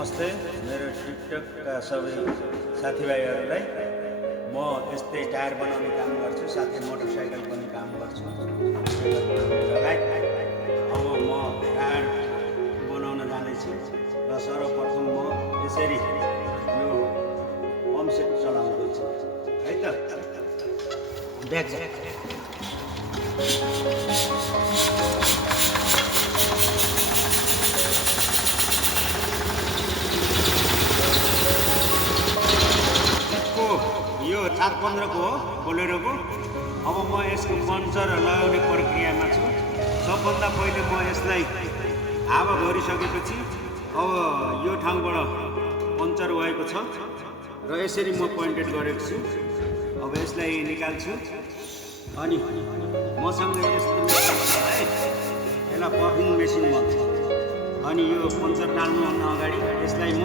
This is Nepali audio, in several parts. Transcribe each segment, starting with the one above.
नमस्ते मेरो टिकटकका सबै साथीभाइहरूलाई म यस्तै टायर बनाउने काम गर्छु, साथै मोटरसाइकल पनि काम गर्छु। अब म टायर बनाउन जानेछु र सर्वप्रथम म यसरी यो पम्पसेट चलाउँदैछु है त। ब्याक यो 715 को हो, बोलेरोको। अब म यसको पन्चर लगाउने प्रक्रियामा छु। सबभन्दा पहिले म यसलाई हावा भरिसकेपछि अब यो ठाउँबाट पन्चर भएको छ र यसरी म पोइन्टेड गरेको छु। अब यसलाई निकाल्छु अनि मसँग यस्तो मेसिन छ है, यसलाई पर्फिङ मेसिन भन्छ। अनि यो पन्चर टाल्नुभन्दा अगाडि यसलाई म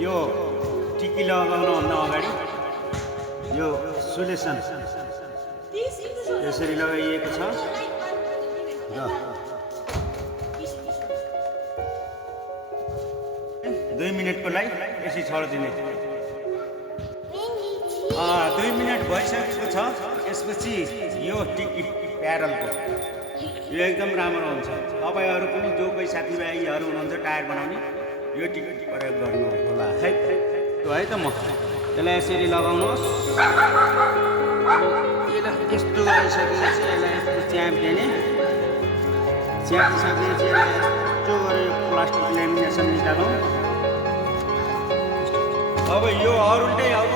यो टिकी लगाउनुभन्दा अगाडि यो सोल्युसन यसरी लगाइएको छ र 2 मिनेटको लागि यसरी छोडिदिने। 2 मिनेट भइसकेको छ। यसपछि यो टिकी प्यारलको यो एकदम राम्रो हुन्छ। तपाईँहरू पनि जो कोही साथीभाइहरू हुनुहुन्छ टायर बनाउने यो टिकट प्रयोग गर्नु होला है। त्यो है त म यसलाई यसरी लगाउनुहोस्। यसलाई यस्तो गरिसकेपछि यसलाई यस्तो च्यापिदिने। च्यापिसकेपछि यसलाई यस्तो गरेर प्लास्टिक लेमिनेसन निकालौँ। अब यो अरूले अब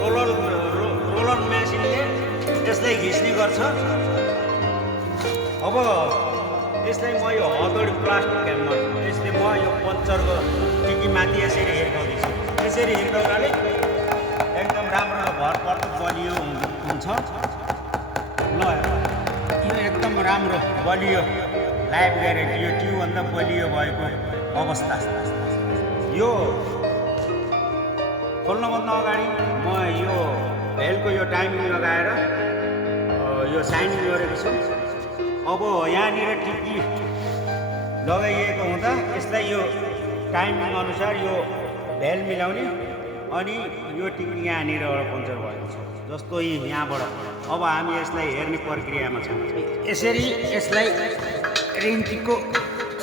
रोलर मेसिनले यसलाई घिच्ने गर्छ। अब यसलाई म यो हतोडी प्लास्टिक ह्यामर यसले म यो पन्चरको टिकी माथि यसरी हिर्काउँदैछु। यसरी हिर्काउनाले एकदम राम्रो भरपर्दो बलियो हुन्छ। ल यो एकदम राम्रो बलियो लाइफ ग्यारेन्टी, यो ट्युबभन्दा बलियो भएको अवस्था। यो खोल्नुभन्दा अगाडि म यो भेलको यो टाइमिङ लगाएर यो साइनिङ गरेको छु। अब यहाँनिर टिकी लगाइएको हुँदा यसलाई यो टाइमिङ अनुसार यो भेल मिलाउने अनि यो टिकी यहाँनिरबाट पन्चर भएको छ जस्तो यहाँबाट। अब हामी यसलाई हेर्ने प्रक्रियामा छौँ। यसरी यसलाई रिन्चीको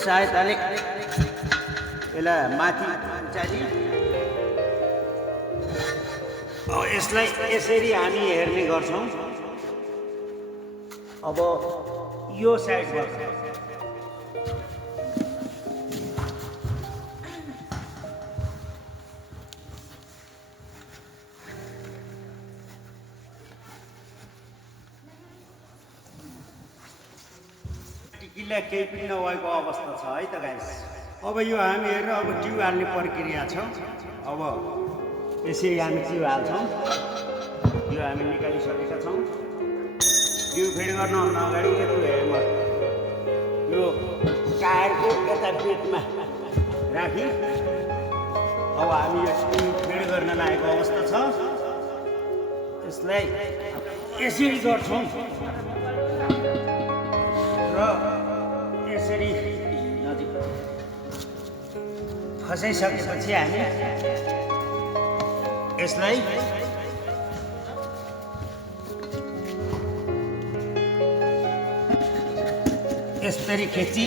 सहायताले यसलाई माथि चाली यसलाई यसरी हामी हेर्ने गर्छौँ। अब यो साइडबाट टिकीलाई केही पनि नभएको अवस्था छ है त गाइस। अब यो हामी हेरेर अब ट्युब हाल्ने प्रक्रिया छ। अब यसरी हामी ट्युब हाल्छौँ। यो हामी निकालिसकेका छौँ। ट्युब फिट गर्नुभन्दा अगाडि यो टायरको यता बेडमा राखी अब हामी यो ट्युब फिट गर्न लागेको अवस्था छ। यसलाई यसरी गर्छौँ र यसरी नजिक फसाइसकेपछि हामी यसलाई यसरी खिची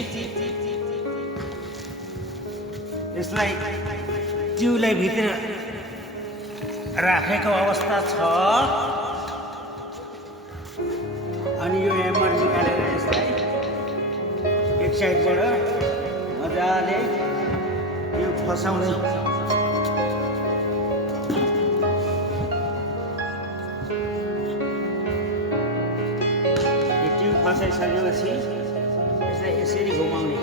यसलाई ट्युबलाई भित्र राखेको अवस्था छ। अनि यो हेमर निकालेर यसलाई एक साइडबाट मजाले यो फसाउने। यो ट्युब फसाइसकेपछि यसलाई यसरी घुमाउने,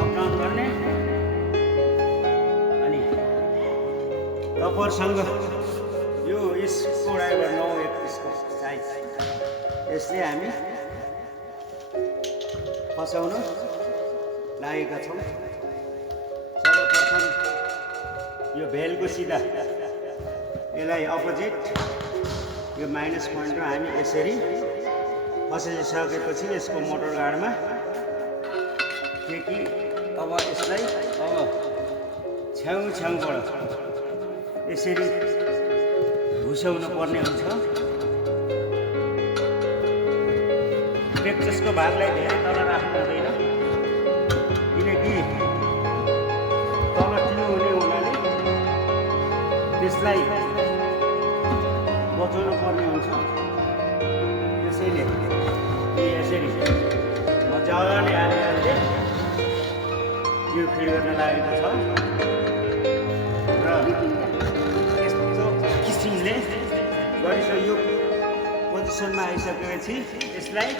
अप डाउन गर्ने अनि रबरसँग यो यसको ड्राइभर 931 को साइज यसले हामी फसाउन लागेका छौँ। सर्वप्रथम यो भेलको सिधा यसलाई अपोजिट यो माइनस पोइन्टमा हामी यसरी फसाइसकेपछि यसको मोटर गार्डमा के कि अब यसलाई अब छेउछाउबाट यसरी घुसाउनु पर्ने हुन्छ। पेक्चसको भागलाई धेरै तल राख्नु हुँदैन, किनकि तल टिलो हुने हुनाले त्यसलाई बचाउनु पर्ने हुन्छ। त्यसैले यसरी मजाले हालिहाल्दै यो फिड गर्न लागेको छ र यस्तो किसिमले गरिसक्यो। पोजिसनमा आइसकेपछि यसलाई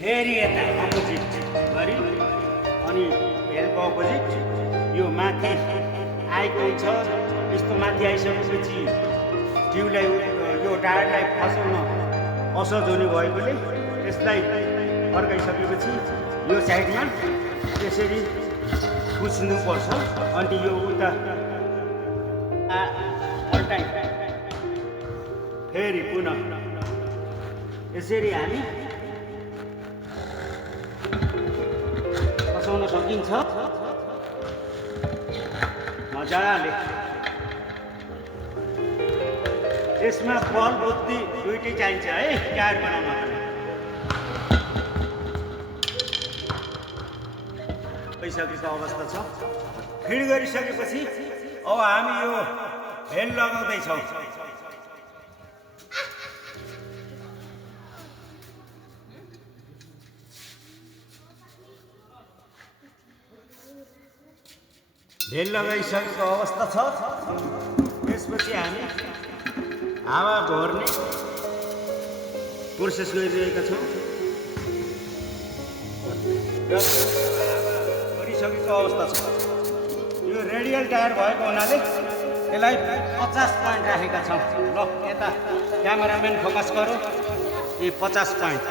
फेरि यता अपोजिट गरी अनि भेलको अपोजिट यो माथि आएको हुन्छ। यस्तो माथि आइसकेपछि जिउलाई यो टायरलाई फसाउन असहज हुने भएकोले यसलाई फर्काइसकेपछि यो साइडमा यसरी पुछ्नुपर्छ। अनि यो उता पल्टाइ फेरि पुनः यसरी हामी फसाउन सकिन्छ मजाले। यसमा बल बुद्धि दुइटै चाहिन्छ है टायर बनाउनको लागि। भइसकेको अवस्था छ। फिड गरिसकेपछि अब हामी यो भेल लगाउँदैछौँ। भेल लगाइसकेको अवस्था छ। त्यसपछि हामी हावा भर्ने प्रोसेस गरिरहेका छौँ र गरिसकेको अवस्था छ। यो रेडियल टायर भएको हुनाले यसलाई 50 पोइन्ट राखेका छौँ। ल यता क्यामेराम्यान फोकस गरौँ। यी 50 पोइन्ट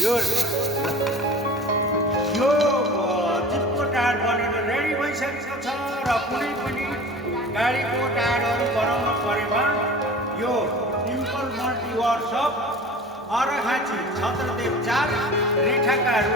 यो जिपको टायर बनेर रेडी भइसकेको छ। र कुनै पनि गाडीको टायरहरू बनाउन परेमा यो simple multi workshop, Arghakhanchi, Chhatradev 4, रेठाकाहरू